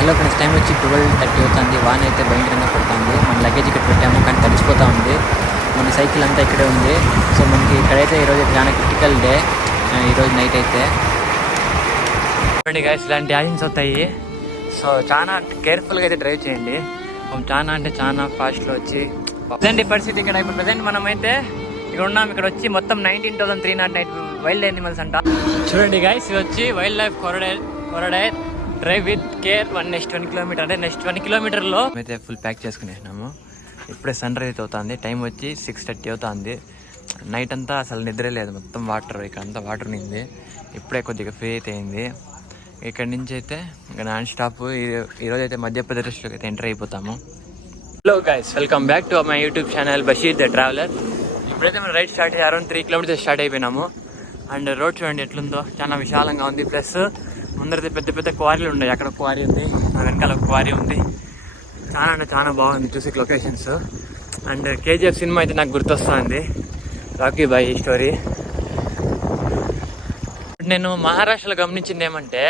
Hello friends, time వచ్చి 12:30 అవుతుంది. Van అయితే భయంకరంగా పడుతుంది. మన లగేజ్ ఇక్కడ పెట్టాము కానీ తడిసిపోతూ ఉంది. మన సైకిల్ అంతా ఇక్కడే ఉంది. సో మనకి ఇక్కడైతే ఈరోజు చాలా క్రిటికల్ డే. ఈరోజు నైట్ అయితే చూడండి గైస్, ఇలాంటి యాక్సిడెంట్స్ అవుతాయి. సో చాలా కేర్ఫుల్గా అయితే డ్రైవ్ చేయండి. చాలా అంటే చాలా ఫాస్ట్లో వచ్చి ప్రజెంట్ పరిస్థితి ఇక్కడ. ఇప్పుడు ప్రజెంట్ మనం అయితే ఇక్కడ ఉన్నాం. ఇక్కడ వచ్చి మొత్తం 19,309 వైల్డ్ యానిమల్స్ అంట. చూడండి గైస్, ఇది వచ్చి wildlife corridor drive with care. Next 1 kilometre అంటే నెక్స్ట్ 1 కిలోమీటర్లో అయితే ఫుల్ ప్యాక్ చేసుకునేసినాము. ఇప్పుడే సన్ రైజ్ అవుతుంది. టైం వచ్చి 6:30 అవుతుంది. నైట్ అంతా అసలు నిద్ర లేదు, మొత్తం వాటర్, ఇక్కడ అంతా వాటర్ నింది. ఇప్పుడే కొద్దిగా ఫ్రీ అయితే అయింది. ఇక్కడి నుంచి అయితే ఇంకా నాన్ స్టాప్. ఈరోజు అయితే మధ్యప్రదేశ్లోకి అయితే ఎంటర్ అయిపోతాము. Hello guys, welcome back to my YouTube channel Basheer the traveller. ఇప్పుడైతే మనం రైడ్ స్టార్ట్ అయ్యి అరౌండ్ 3 కిలోమీటర్స్ స్టార్ట్ అయిపోయినాము. అండ్ రోడ్ చూడండి ఎట్లుందో, చాలా విశాలంగా ఉంది. ప్లస్ ముందరైతే పెద్ద పెద్ద క్వారీలు ఉన్నాయి. అక్కడ క్వారీ ఉంది, వెనకాల ఒక క్వారీ ఉంది. చాలా అంటే చాలా బాగుంది చూసి లొకేషన్స్. అండ్ కేజీఎఫ్ సినిమా అయితే నాకు గుర్తొస్తుంది, రాకీ బాయ్ స్టోరీ. నేను మహారాష్ట్రలో గమనించింది ఏమంటే,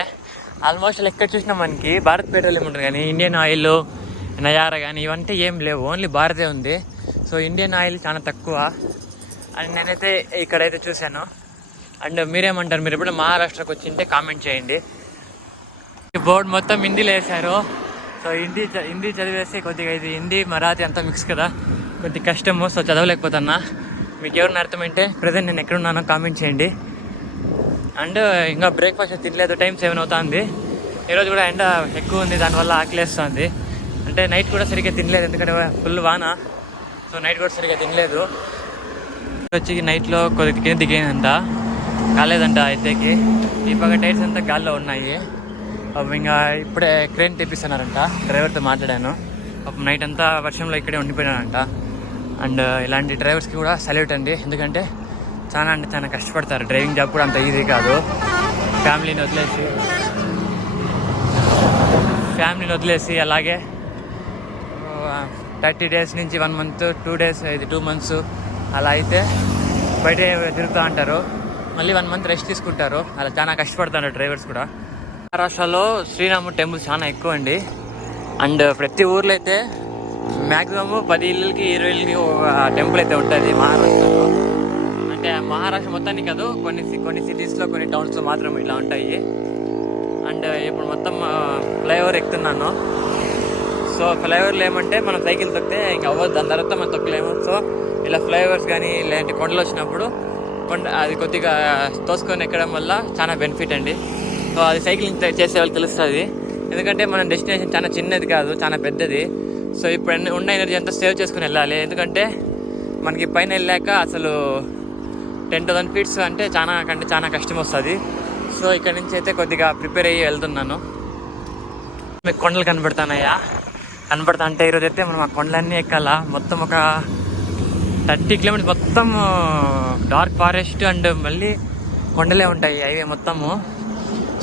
ఆల్మోస్ట్ ఎక్కడ చూసినా మనకి భారత్ పెట్రోలియం ఉంటుంది, కానీ ఇండియన్ ఆయిల్, నయారా కానీ ఇవంటే ఏం లేవు, ఓన్లీ భారతే ఉంది. సో ఇండియన్ ఆయిల్ చాలా తక్కువ అని నేనైతే ఇక్కడైతే చూశాను. అండ్ మీరేమంటారు? మీరు ఎప్పుడు మహారాష్ట్రకు వచ్చింటే కామెంట్ చేయండి. బోర్డు మొత్తం హిందీలో వేశారు. సో హిందీ చదివేస్తే కొద్దిగా, ఇది హిందీ మరాఠీ అంతా మిక్స్ కదా, కొద్దిగా కష్టము. సో చదవలేకపోతున్నా. మీకు ఎవరిని అర్థమైంటే ప్రజెంట్ నేను ఎక్కడున్నానో కామెంట్ చేయండి. అండ్ ఇంకా బ్రేక్ఫాస్ట్ తినలేదు, టైం 7 అవుతుంది. ఈరోజు కూడా ఎండ ఎక్కువ ఉంది, దానివల్ల ఆకలేస్తుంది. అంటే నైట్ కూడా సరిగ్గా తినలేదు, ఎందుకంటే ఫుల్ వాన. సో నైట్ కూడా సరిగ్గా తినలేదు. వచ్చి నైట్లో కొద్దిగా కింద దిగేదంట, కాలేదంట అయితేకి. ఈ పక్క టైర్స్ అంతా గాల్లో ఉన్నాయి. ఇంకా ఇప్పుడే క్రేన్ తెప్పిస్తున్నారంట. డ్రైవర్తో మాట్లాడాను. పాపం నైట్ అంతా వర్షంలో ఇక్కడే ఉండిపోయినానంట. అండ్ ఇలాంటి డ్రైవర్స్కి కూడా సల్యూట్ అండి, ఎందుకంటే చాలా అంటే చాలా కష్టపడతారు. డ్రైవింగ్ జాబ్ కూడా అంత ఈజీ కాదు. ఫ్యామిలీని వదిలేసి అలాగే 30 days నుంచి 1 month, 2 days, ఇది 2 months అలా అయితే బయట తిరుగుతూ ఉంటారు. మళ్ళీ 1 month రెస్ట్ తీసుకుంటారు. అలా చాలా కష్టపడతారు డ్రైవర్స్ కూడా. మహారాష్ట్రలో శ్రీరాముడు టెంపుల్ చాలా ఎక్కువ అండి. అండ్ ప్రతి ఊర్లో అయితే మ్యాక్సిమం 10 ఇళ్ళకి 20 ఇళ్ళకి ఒక టెంపుల్ అయితే ఉంటుంది మహారాష్ట్రలో. అంటే మహారాష్ట్ర మొత్తానికి కాదు, కొన్ని సిటీస్లో, కొన్ని టౌన్స్లో మాత్రం ఇట్లా ఉంటాయి. అండ్ ఇప్పుడు మొత్తం ఫ్లైఓవర్ ఎక్కుతున్నాను. సో ఫ్లైఓవర్లు ఏమంటే మనం సైకిల్ తొక్కితే ఇంకా అవ్వదు, దాని తర్వాత మనం తొక్కలేము. సో ఇలా ఫ్లైఓవర్స్ కానీ ఇలాంటి కొండలు వచ్చినప్పుడు అది కొద్దిగా తోసుకొని ఎక్కడం వల్ల చాలా బెనిఫిట్ అండి. సో అది సైక్లింగ్ చేసే వాళ్ళకి తెలుస్తుంది, ఎందుకంటే మన డెస్టినేషన్ చాలా చిన్నది కాదు, చాలా పెద్దది. సో ఇప్పుడు ఉన్న ఎనర్జీ అంతా సేవ్ చేసుకుని వెళ్ళాలి, ఎందుకంటే మనకి పైన వెళ్ళాక అసలు 10,000 feet అంటే చాలా కష్టం వస్తుంది. సో ఇక్కడ నుంచి అయితే కొద్దిగా ప్రిపేర్ అయ్యి వెళ్తున్నాను. మీకు కొండలు కనబడతా అంటే ఈరోజు అయితే మనం ఆ కొండలన్నీ ఎక్కాలా. మొత్తం ఒక 30 kilometers మొత్తం డార్క్ ఫారెస్ట్ అండ్ మళ్ళీ కొండలే ఉంటాయి హైవే మొత్తము.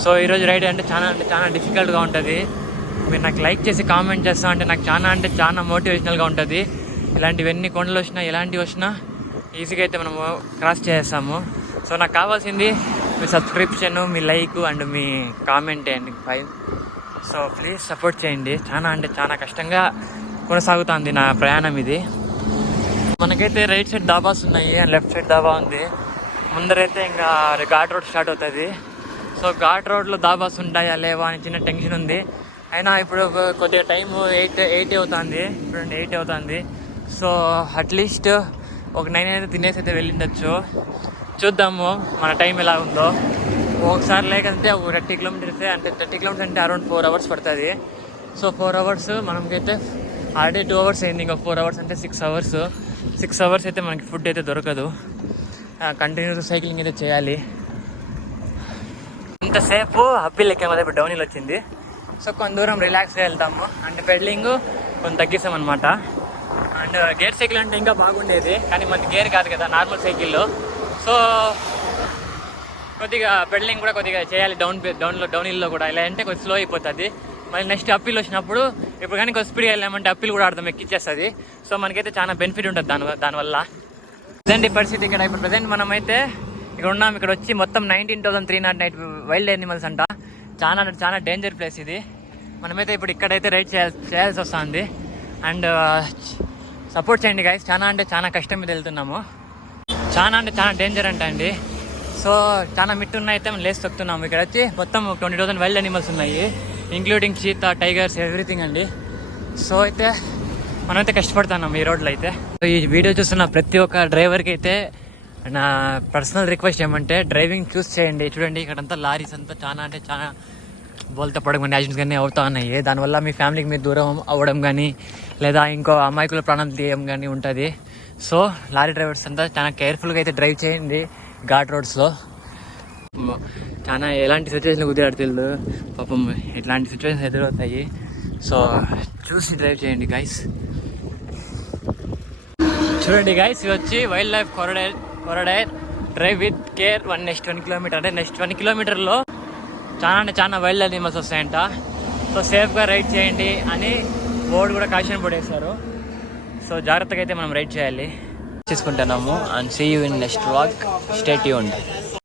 సో ఈరోజు రైడ్ అంటే చాలా డిఫికల్ట్గా ఉంటుంది. మీరు నాకు లైక్ చేసి కామెంట్ చేస్తా అంటే నాకు చాలా మోటివేషనల్గా ఉంటుంది. ఇలాంటివన్నీ కొండలు వచ్చినా ఎలాంటివి వచ్చినా ఈజీగా అయితే మనము క్రాస్ చేస్తాము. సో నాకు కావాల్సింది మీ సబ్స్క్రిప్షన్, మీ లైక్ అండ్ మీ కామెంట్ అండి. సో ప్లీజ్ సపోర్ట్ చేయండి. చాలా కష్టంగా కొనసాగుతుంది నా ప్రయాణం ఇది. మనకైతే రైట్ సైడ్ దాబాస్ ఉన్నాయి, లెఫ్ట్ సైడ్ దాబా ఉంది. ముందరైతే ఇంకా ఘాట్ రోడ్ స్టార్ట్ అవుతుంది. సో ఘాట్ రోడ్లో దాబాస్ ఉంటాయా లేవా అని చిన్న టెన్షన్ ఉంది. అయినా ఇప్పుడు కొద్దిగా టైం 8 అవుతుంది. ఇప్పుడు 8 అవుతుంది. సో అట్లీస్ట్ ఒక 9 అయితే తినేసి అయితే వెళ్ళిండొచ్చు. చూద్దాము మన టైం ఎలా ఉందో. ఒకసారి లేకంటే ఒక 30 kilometers అంటే 30 kilometers అంటే అరౌండ్ 4 hours పడుతుంది. సో 4 hours మనకైతే ఆల్రెడీ 2 hours అయింది. ఇంకా 4 hours అంటే 6 hours. 6 hours అయితే మనకి ఫుడ్ అయితే దొరకదు. కంటిన్యూస్ సైక్లింగ్ అయితే చేయాలి. ఇంతసేపు అప్పిల్ ఎక్కే మీద ఇప్పుడు డౌన్ హిల్ వచ్చింది. సో కొంత దూరం రిలాక్స్గా వెళ్తాము. అండ్ పెడలింగ్ కొంచెం తగ్గిస్తామన్నమాట. అండ్ గేర్ సైకిల్ అంటే ఇంకా బాగుండేది, కానీ మనకి గేర్ కాదు కదా, నార్మల్ సైకిల్లో. సో కొద్దిగా పెడలింగ్ కూడా కొద్దిగా చేయాలి డౌన్ హిల్లో కూడా. ఇలా అంటే కొంచెం స్లో అయిపోతుంది. మళ్ళీ నెక్స్ట్ అప్పిల్ వచ్చినప్పుడు ఇప్పుడు కానీ కొంచెం స్పీడ్గా వెళ్ళామంటే అప్పిల్ కూడా అర్థం ఎక్కిచ్చేస్తుంది. సో మనకైతే చాలా బెనిఫిట్ ఉంటుంది దానివల్ల. ప్రజెంట్ పరిస్థితి ఇక్కడ. ఇప్పుడు ప్రజెంట్ మనమైతే ఇక్కడ ఉన్నాం. ఇక్కడ వచ్చి మొత్తం 19,309 వైల్డ్ యానిమల్స్ అంట. చాలా డేంజర్ ప్లేస్ ఇది. మనమైతే ఇప్పుడు ఇక్కడైతే రైడ్ చేయాల్సి వస్తుంది. అండ్ సపోర్ట్ చేయండి గైస్. చాలా అంటే చాలా కష్టం మీద వెళ్తున్నాము. చాలా అంటే చాలా డేంజర్ అండి. సో చాలా మిట్టు అయితే మనం లేసి తొక్కుతున్నాము. ఇక్కడ వచ్చి మొత్తం 20,000 వైల్డ్ అనిమల్స్ ఉన్నాయి, ఇంక్లూడింగ్ చీతా, టైగర్స్, ఎవ్రీథింగ్ అండి. సో అయితే మనమైతే కష్టపడుతున్నాం ఈ రోడ్లో అయితే. ఈ వీడియో చూస్తున్న ప్రతి ఒక్క డ్రైవర్కి అయితే నా పర్సనల్ రిక్వెస్ట్ ఏమంటే డ్రైవింగ్ చూస్ చేయండి. చూడండి ఇక్కడంతా లారీస్ అంతా చాలా అంటే చాలా బోల్తా పడడం కానీ యాక్సిడెంట్స్ కానీ అవుతా ఉన్నాయి. దానివల్ల మీ ఫ్యామిలీకి మీరు దూరం అవ్వడం కానీ లేదా ఇంకో అమాయకుల ప్రాణం తీయడం కానీ ఉంటుంది. సో లారీ డ్రైవర్స్ అంతా చాలా కేర్ఫుల్గా అయితే డ్రైవ్ చేయండి ఘాట్ రోడ్స్లో. చాలా ఎలాంటి సిచ్యువేషన్లు కుదిరాడు తెలియదు పాపం, ఇట్లాంటి సిచ్యువేషన్స్ ఎదురవుతాయి. సో చూసి డ్రైవ్ చేయండి గైస్. చూడండి గైస్, ఇది వచ్చి wildlife corridor drive with care 1 kilometre. అంటే నెక్స్ట్ 1 కిలోమీటర్లో చాలా అంటే చాలా వైల్డ్ అనిమల్స్ వస్తాయంట. సో సేఫ్గా రైడ్ చేయండి అని బోర్డు కూడా కాషన్ బోర్డు వేస్తారు. సో జాగ్రత్తగా అయితే మనం రైడ్ చేయాలి. చేసుకుంటున్నాము. And see you in next vlog. Stay tuned.